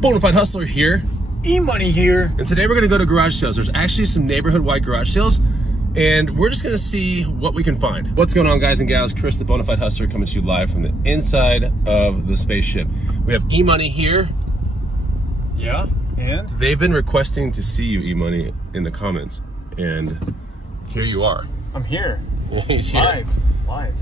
Bonafide Hustler here. E-Money here. And today we're gonna go to garage sales. There's actually some neighborhood-wide garage sales, and we're just gonna see what we can find. What's going on, guys and gals? Chris, the Bonafide Hustler, coming to you live from the inside of the spaceship. We have E-Money here. Yeah, and? They've been requesting to see you, E-Money, in the comments, and here you are. I'm here. He's here. Live.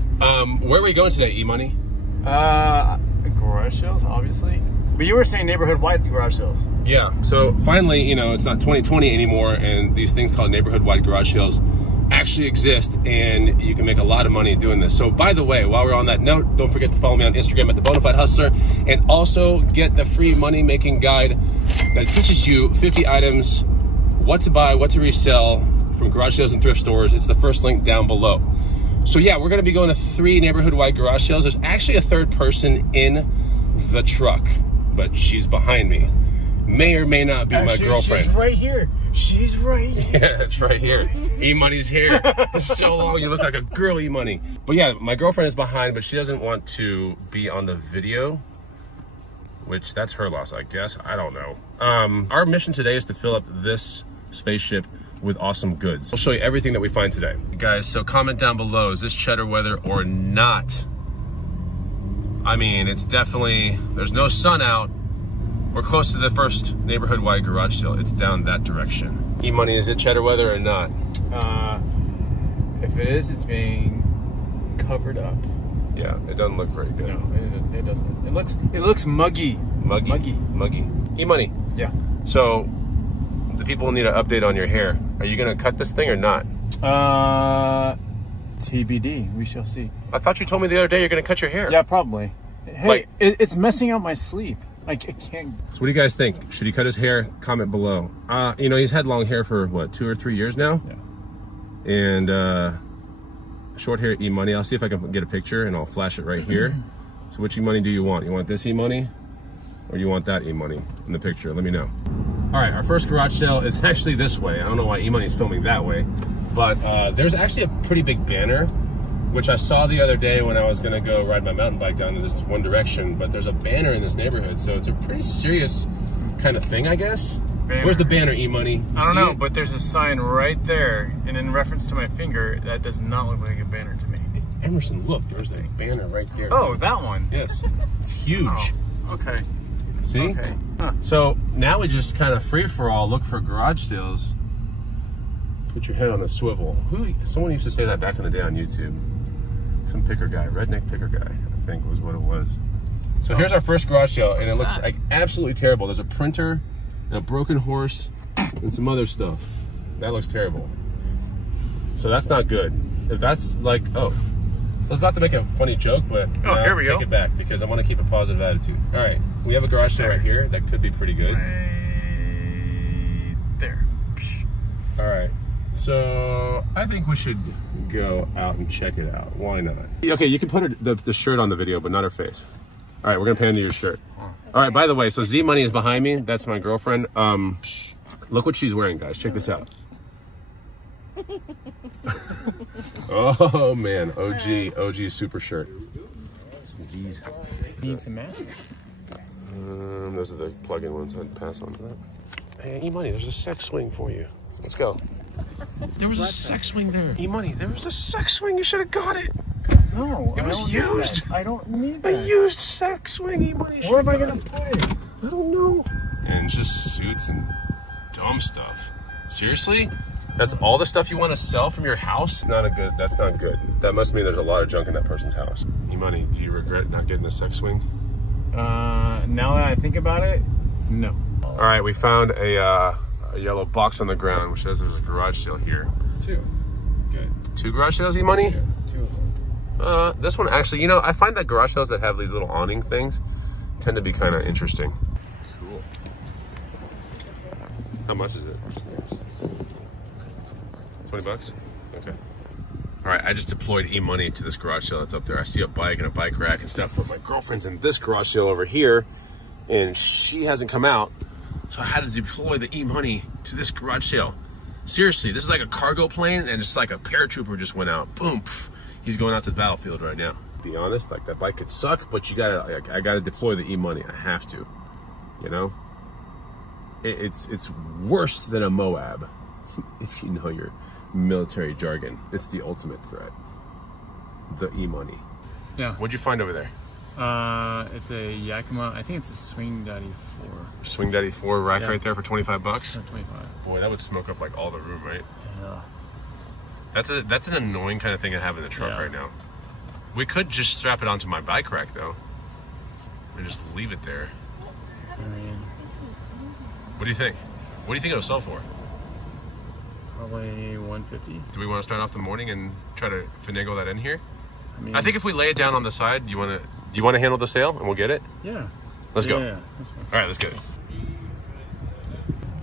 Where are we going today, E-Money? Garage sales, obviously. But you were saying neighborhood-wide garage sales. Yeah, so finally, you know, it's not 2020 anymore, and these things called neighborhood-wide garage sales actually exist, and you can make a lot of money doing this. So by the way, while we're on that note, don't forget to follow me on Instagram at the Bonafide Hustler, and also get the free money-making guide that teaches you 50 items, what to buy, what to resell from garage sales and thrift stores. It's the first link down below. So yeah, we're gonna be going to 3 neighborhood-wide garage sales. There's actually a third person in the truck, but she's behind me. May or may not be my girlfriend. She's right here. She's right here. Yeah, it's right here. E-Money's here. So long, you look like a girl, E-Money. But yeah, my girlfriend is behind, but she doesn't want to be on the video, which that's her loss, I guess. I don't know. Our mission today is to fill up this spaceship with awesome goods. We'll show you everything that we find today. Guys, so comment down below, is this cheddar weather or not? I mean, it's definitely, there's no sun out. We're close to the first neighborhood-wide garage sale. It's down that direction. E-Money, is it cheddar weather or not? If it is, it's being covered up. Yeah, it doesn't look very good. No, it doesn't. It looks muggy. Muggy. E-Money. Yeah. So, the people need an update on your hair. Are you gonna cut this thing or not? TBD. We shall see. I thought you told me the other day you're gonna cut your hair. Yeah, probably. Hey, like, it's messing up my sleep. Like, it can't. So what do you guys think? Should he cut his hair? Comment below. You know, he's had long hair for what, 2 or 3 years now? Yeah. And short hair E-Money. I'll see if I can get a picture and I'll flash it right here. So which E-Money do you want? You want this E-Money or you want that E-Money in the picture? Let me know. All right, our first garage sale is actually this way. I don't know why E-Money's filming that way, but there's actually a pretty big banner, which I saw the other day when I was gonna go ride my mountain bike down in this one direction, but there's a banner in this neighborhood, so it's a pretty serious kind of thing, I guess. Banner. Where's the banner, E-Money? I don't know, but there's a sign right there, and in reference to my finger, that does not look like a banner to me. Emerson, look, there's a banner right there. Oh, that one? Yes, it's huge. Oh, okay. See? Okay. Huh. So now we just kind of free-for-all look for garage sales. Put your head on a swivel. Someone used to say that back in the day on YouTube. Some picker guy, redneck picker guy, I think was what it was. So here's our first garage sale, and it looks like absolutely terrible. There's a printer and a broken horse and some other stuff. That looks terrible. So that's not good. If that's like, oh, I was about to make a funny joke, but here we go. Take it back because I want to keep a positive attitude. All right, we have a garage sale right here that could be pretty good. Right there. All right. So I think we should go out and check it out. Why not? Okay, you can put the shirt on the video, but not her face. All right, we're gonna pan to your shirt. All right, by the way, so Z-Money is behind me. That's my girlfriend. Look what she's wearing, guys. Check this out. Oh man, OG super shirt. Some G's. Need some masks? Those are the plug-in ones. I'd pass on to that. Hey, E-Money, there's a sex swing for you. Let's go. There was a sex swing there. E-Money, there was a sex swing. You should have got it. No, it was used. I don't need that. A used sex swing, E-Money. Where am I gonna put it? I don't know. And just suits and dumb stuff. Seriously? That's all the stuff you want to sell from your house? That's not good. That must mean there's a lot of junk in that person's house. E-Money, do you regret not getting the sex swing? Now that I think about it, no. All right, we found a yellow box on the ground, which says there's a garage sale here. 2. Good. 2 garage sales, E-Money? Yeah, 2 of them. This one actually, you know, I find that garage sales that have these little awning things tend to be kind of interesting. Cool. How much is it? 20 bucks? Okay. All right, I just deployed E-Money to this garage sale that's up there. I see a bike and a bike rack and stuff, but my girlfriend's in this garage sale over here, and she hasn't come out, so I had to deploy the E-Money to this garage sale. Seriously, this is like a cargo plane, and it's like a paratrooper just went out. Boom, pff, he's going out to the battlefield right now. To be honest, like that bike could suck, but you gotta, I gotta deploy the E-Money. I have to, you know? it's worse than a Moab, if you know your military jargon. It's the ultimate threat. The e-money. Yeah. What'd you find over there? It's a Yakima. I think it's a Swing Daddy 4. Swing Daddy 4 rack Yeah. right there for 25 bucks. 25. Boy, that would smoke up like all the room, right? Yeah. That's an annoying kind of thing to have in the truck right now. We could just strap it onto my bike rack though, and just leave it there. I mean, What do you think? What do you think it'll sell for? probably 150. Do we want to start off the morning and try to finagle that in here? I mean, I think if we lay it down on the side, do you want to handle the sale and we'll get it? Yeah. Let's go. Yeah, that's fine. All right, let's get it.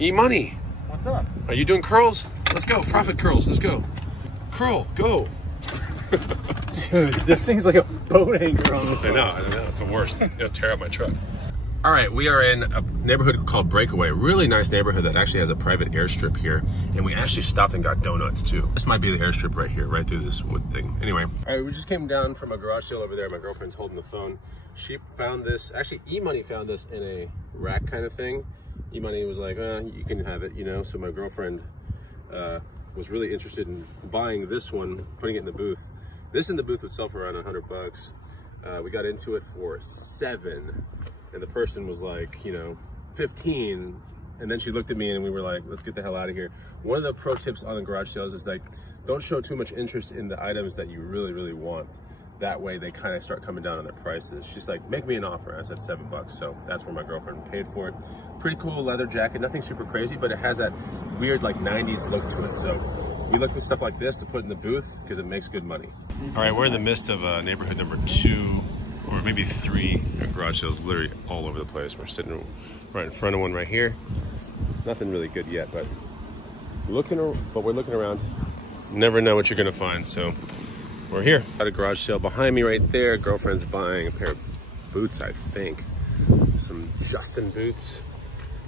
E-money. What's up? Are you doing curls? Let's go. Profit curls. Let's go. Curl. Go. Dude, this thing's like a boat anchor on this. I know. It's the worst. It'll tear up my truck. All right, we are in a neighborhood called Breakaway. Really nice neighborhood that actually has a private airstrip here. And we actually stopped and got donuts too. This might be the airstrip right here, right through this wood thing. Anyway. All right, we just came down from a garage sale over there. My girlfriend's holding the phone. She found this, actually E-money found this in a rack kind of thing. E-money was like, you can have it, you know? So my girlfriend was really interested in buying this one, putting it in the booth. This in the booth would sell for around 100 bucks. We got into it for $7. And the person was like, you know, 15. And then she looked at me and we were like, let's get the hell out of here. One of the pro tips on the garage sales is like, don't show too much interest in the items that you really, really want. That way they kind of start coming down on their prices. She's like, make me an offer. I said $7. So that's where my girlfriend paid for it. Pretty cool leather jacket, nothing super crazy, but it has that weird like 90s look to it. So we look for stuff like this to put in the booth because it makes good money. All right, we're in the midst of neighborhood number 2. Or maybe 3 garage sales, literally all over the place. We're sitting right in front of one right here. Nothing really good yet, but we're looking around. Never know what you're gonna find, so we're here. Got a garage sale behind me right there. Girlfriend's buying a pair of boots, I think. Some Justin boots.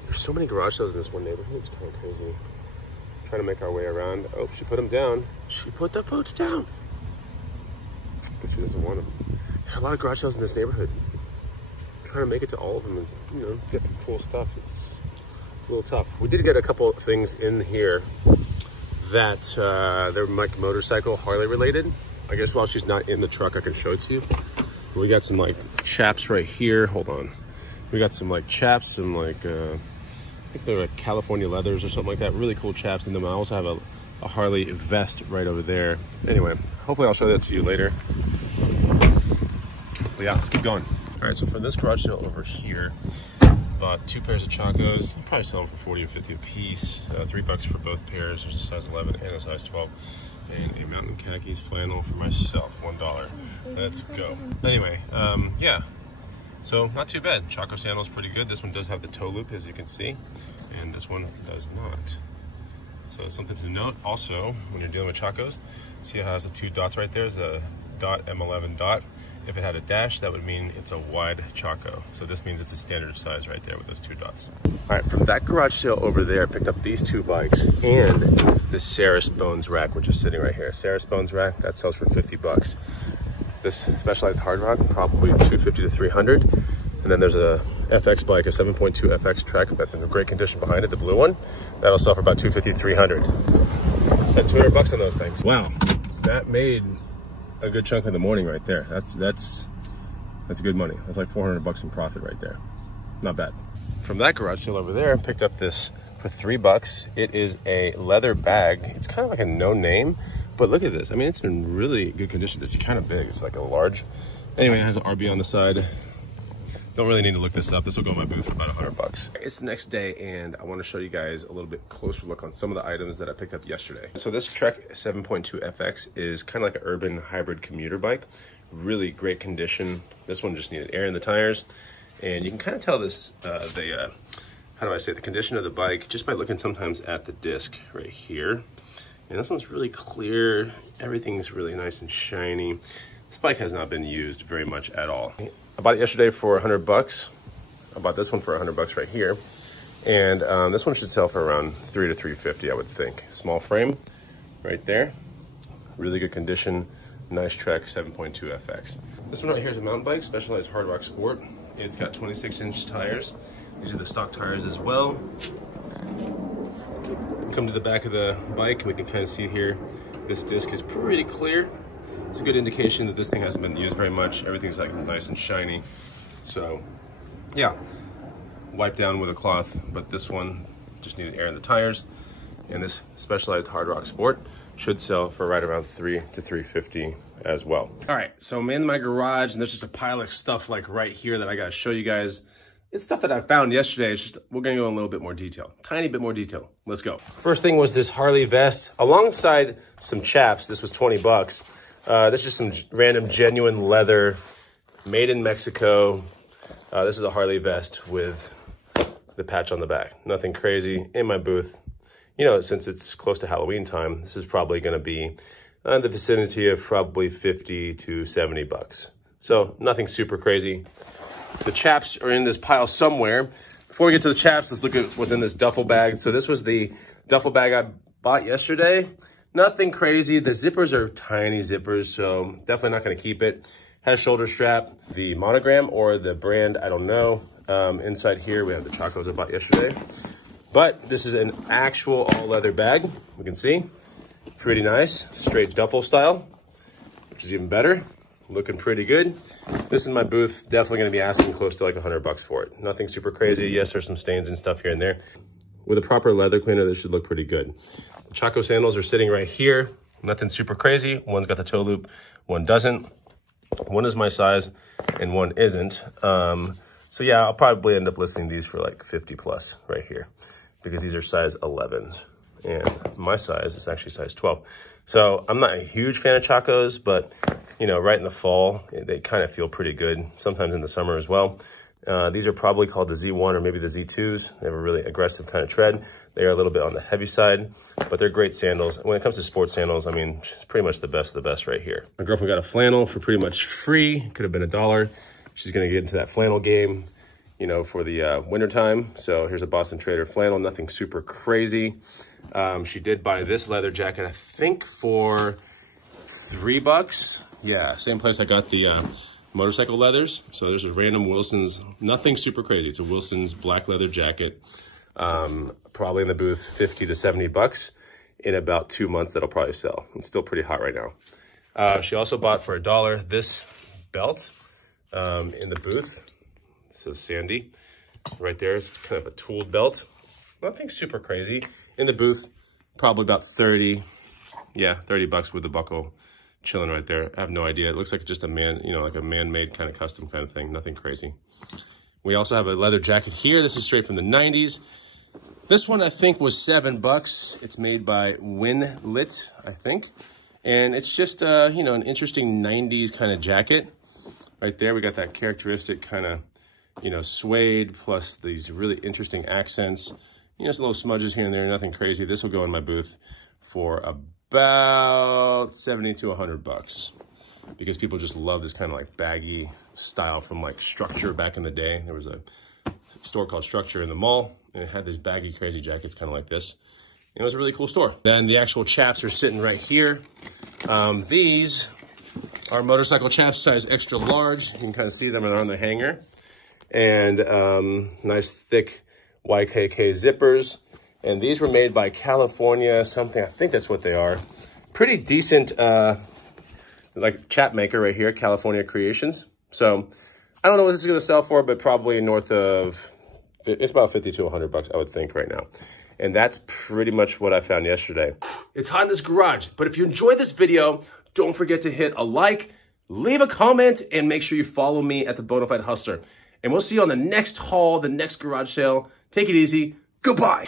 There's so many garage sales in this one neighborhood. It's kind of crazy. Trying to make our way around. Oh, she put them down. She put the boots down. But she doesn't want them. There are a lot of garage sales in this neighborhood. I'm trying to make it to all of them and, you know, get some cool stuff. It's a little tough. We did get a couple of things in here that they're like motorcycle Harley related. I guess while she's not in the truck, I can show it to you. We got some like chaps right here. Hold on. We got some like chaps, some like, I think they're like California leathers or something like that. Really cool chaps in them. I also have a Harley vest right over there. Anyway, hopefully I'll show that to you later. But yeah, let's keep going. All right, so for this garage sale over here, bought 2 pairs of Chacos. I'll probably sell them for 40 or 50 a piece. $3 for both pairs. There's a size 11 and a size 12. And a mountain khakis flannel for myself, $1. Let's go. Anyway, yeah. So not too bad. Chaco sandal's pretty good. This one does have the toe loop, as you can see, and this one does not. So that's something to note. Also, when you're dealing with Chacos, see how it has the 2 dots right there? There's a dot, M11 dot. If it had a dash, that would mean it's a wide Chaco. So this means it's a standard size right there with those 2 dots. All right, from that garage sale over there, I picked up these 2 bikes and this Saris Bones rack, which is sitting right here. Saris Bones rack, that sells for 50 bucks. This Specialized hard rock, probably 250 to 300. And then there's a FX bike, a 7.2 FX Trek that's in great condition behind it, the blue one. That'll sell for about 250, 300. Spent 200 bucks on those things. Wow, that made a good chunk of the morning right there. That's good money. That's like 400 bucks in profit right there. Not bad. From that garage sale over there, I picked up this for 3 bucks. It is a leather bag. It's kind of like a no name, but look at this. I mean, it's in really good condition. It's kind of big. It's like a large. Anyway, it has an RB on the side. Don't really need to look this up. This will go in my booth for about 100 bucks. It's the next day and I want to show you guys a little bit closer look on some of the items that I picked up yesterday. So this Trek 7.2 FX is kind of like an urban hybrid commuter bike. Really great condition. This one just needed air in the tires. And you can kind of tell this, how do I say, the condition of the bike just by looking sometimes at the disc right here. And this one's really clear. Everything's really nice and shiny. This bike has not been used very much at all. I bought it yesterday for 100 bucks. I bought this one for 100 bucks right here. And this one should sell for around 3 to 350, I would think. Small frame right there. Really good condition. Nice Trek 7.2 FX. This one right here is a mountain bike, Specialized Hard Rock Sport. It's got 26-inch tires. These are the stock tires as well. Come to the back of the bike, we can kind of see here, this disc is pretty clear. It's a good indication that this thing hasn't been used very much. Everything's like nice and shiny. So yeah, wipe down with a cloth, but this one just needed air in the tires. And this Specialized Hard Rock Sport should sell for right around $300 to $350 as well. All right, so I'm in my garage and there's just a pile of stuff like right here that I gotta show you guys. It's stuff that I found yesterday. It's just, we're gonna go in a little bit more detail, tiny bit more detail. Let's go. First thing was this Harley vest alongside some chaps. This was 20 bucks. This is just some random genuine leather made in Mexico. This is a Harley vest with the patch on the back. Nothing crazy. In my booth, you know, since it's close to Halloween time, this is probably gonna be in the vicinity of probably 50 to 70 bucks. So nothing super crazy. The chaps are in this pile somewhere. Before we get to the chaps, let's look at what's in this duffel bag. So this was the duffel bag I bought yesterday. Nothing crazy. The zippers are tiny zippers, so definitely not gonna keep it. Has shoulder strap, the monogram or the brand, I don't know. Inside here, we have the chocos I bought yesterday. But this is an actual all leather bag. We can see, pretty nice, straight duffel style, which is even better. Looking pretty good. This in my booth, definitely gonna be asking close to like 100 bucks for it. Nothing super crazy. Yes, there's some stains and stuff here and there. With a proper leather cleaner, this should look pretty good. The Chaco sandals are sitting right here. Nothing super crazy. One's got the toe loop, one doesn't. One is my size and one isn't. So yeah, I'll probably end up listing these for like 50 plus right here because these are size 11s and my size is actually size 12. So I'm not a huge fan of Chacos, but you know, right in the fall, they kind of feel pretty good. Sometimes in the summer as well. These are probably called the Z1 or maybe the Z2s. They have a really aggressive kind of tread. They are a little bit on the heavy side, but they're great sandals. When it comes to sports sandals, I mean, it's pretty much the best of the best right here. My girlfriend got a flannel for pretty much free. Could have been $1. She's gonna get into that flannel game, you know, for the winter time. So here's a Boston Trader flannel, nothing super crazy. She did buy this leather jacket, I think for $3. Yeah, same place I got the motorcycle leathers. So there's a random Wilson's, nothing super crazy. It's a Wilson's black leather jacket. Probably in the booth, 50 to 70 bucks. In about 2 months, that'll probably sell. It's still pretty hot right now. She also bought for $1 this belt in the booth. So Sandy, right there. It's kind of a tooled belt. Nothing super crazy. In the booth, probably about 30. Yeah, 30 bucks with the buckle chilling right there. I have no idea. It looks like just a like a man-made kind of custom kind of thing. Nothing crazy. We also have a leather jacket here. This is straight from the 90s. This one I think was $7. It's made by Winlit, I think. And it's just, you know, an interesting 90s kind of jacket. Right there, we got that characteristic kind of, you know, suede plus these really interesting accents. You know, just little smudges here and there, nothing crazy. This will go in my booth for about 70 to 100 bucks because people just love this kind of like baggy style from like Structure back in the day. There was a store called Structure in the mall and it had these baggy crazy jackets kind of like this. And it was a really cool store. Then the actual chaps are sitting right here. These are motorcycle chaps size extra large. You can kind of see them on the hanger. And nice thick YKK zippers. And these were made by California something, I think that's what they are. Pretty decent like chap maker right here, California Creations. So I don't know what this is gonna sell for, but probably north of, it's about 50 to 100 bucks, I would think right now. And that's pretty much what I found yesterday. It's hot in this garage, but if you enjoyed this video, don't forget to hit a like, leave a comment, and make sure you follow me at the Bonafide Hustler. And we'll see you on the next haul, the next garage sale. Take it easy. Goodbye.